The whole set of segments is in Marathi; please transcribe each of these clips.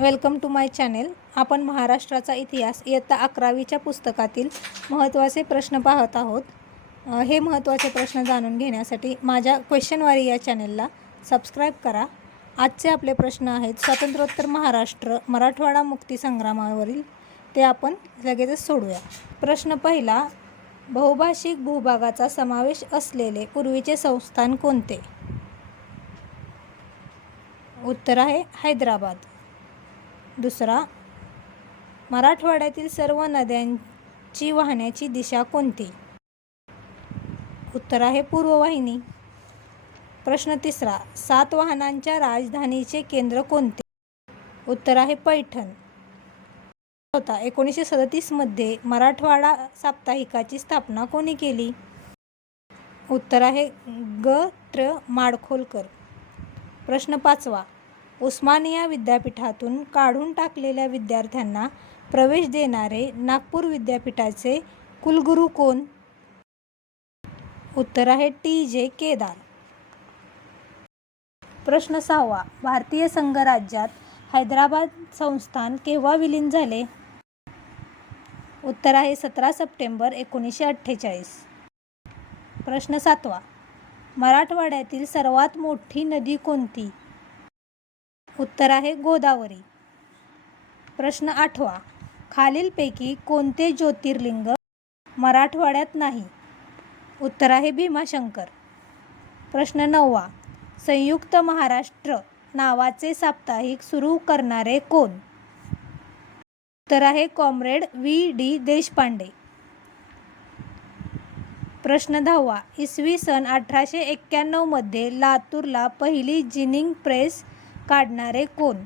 Welcome to my channel. आपण महाराष्ट्राचा इतिहास इयत्ता अकरावीच्या पुस्तकातील महत्त्वाचे प्रश्न पाहत आहोत. हे महत्त्वाचे प्रश्न जाणून घेण्यासाठी माझ्या क्वेश्चनवारी या चॅनेलला सबस्क्राईब करा. आजचे आपले प्रश्न आहेत स्वातंत्र्योत्तर महाराष्ट्र मराठवाडा मुक्तीसंग्रामावरील ते आपण लगेचच सोडूया. प्रश्न पहिला बहुभाषिक भूभागाचा समावेश असलेले पूर्वीचे संस्थान कोणते? उत्तर आहे हैदराबाद. दुसरा मराठवाड्यातील सर्व नद्यांची वाहण्याची दिशा कोणती? उत्तर आहे पूर्ववाहिनी. प्रश्न तिसरा सात वाहनांच्या राजधानीचे केंद्र कोणते? उत्तर आहे पैठण. होता एकोणीसशे सदतीसमध्ये मराठवाडा साप्ताहिकाची स्थापना कोणी केली? उत्तर आहे ग. त्र. माडखोलकर. प्रश्न पाचवा उस्मानिया विद्यापीठातून काढून टाकलेल्या विद्यार्थ्यांना प्रवेश देणारे नागपूर विद्यापीठाचे कुलगुरू कोण? उत्तर आहे टी. जे. केदार. प्रश्न सहावा. भारतीय संघराज्यात हैदराबाद संस्थान केव्हा विलीन झाले? उत्तर आहे सतरा सप्टेंबर एकोणीसशे अठ्ठेचाळीस. प्रश्न सातवा. मराठवाड्यातील सर्वात मोठी नदी कोणती? उत्तर आहे गोदावरी. प्रश्न आठवा. खालीलपैकी कोणते ज्योतिर्लिंग मराठवाड्यात नाही? उत्तर आहे भीमाशंकर. प्रश्न नववा. संयुक्त महाराष्ट्र नावाचे साप्ताहिक सुरू करणारे कोण? उत्तर आहे कॉम्रेड व्ही. डी. देशपांडे. प्रश्न दहावा. इसवी सन अठराशे एक्क्याण्णवमध्ये लातूरला पहिली जिनिंग प्रेस काढणारे कोण?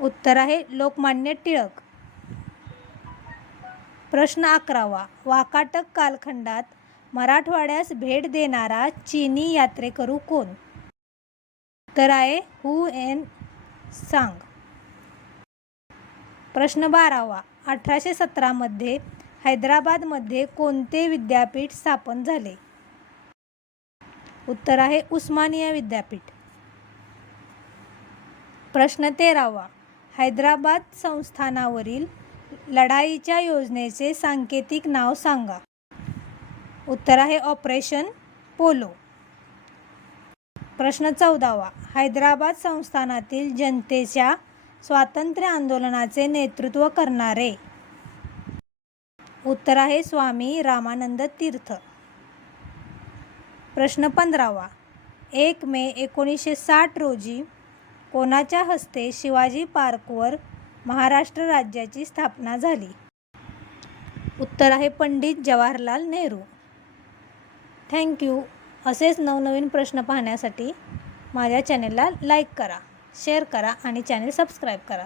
उत्तर आहे लोकमान्य टिळक. प्रश्न अकरावा. वाकाटक कालखंडात मराठवाड्यास भेट देणारा चीनी यात्रेकरू कोण? उत्तर आहे हु एन सांग. प्रश्न बारावा. अठराशे सतरामध्ये हैदराबादमध्ये कोणते विद्यापीठ स्थापन झाले? उत्तर आहे उस्मानिया विद्यापीठ. प्रश्न तेरावा. हैदराबाद संस्थानावरील लढाईच्या योजनेचे सांकेतिक नाव सांगा. उत्तर आहे ऑपरेशन पोलो. प्रश्न चौदावा. हैदराबाद संस्थानातील जनतेच्या स्वातंत्र्य आंदोलनाचे नेतृत्व करणारे. उत्तर आहे स्वामी रामानंद तीर्थ. प्रश्न पंधरावा. एक मे एकोणीसशे साठ रोजी कोणाच्या हस्ते शिवाजी पार्कवर महाराष्ट्र राज्याची स्थापना झाली? उत्तर आहे पंडित जवाहरलाल नेहरू. थँक्यू असेच नवनवीन प्रश्न पाहण्यासाठी माझ्या चॅनेलला लाईक करा शेअर करा आणि चॅनेल सबस्क्राईब करा.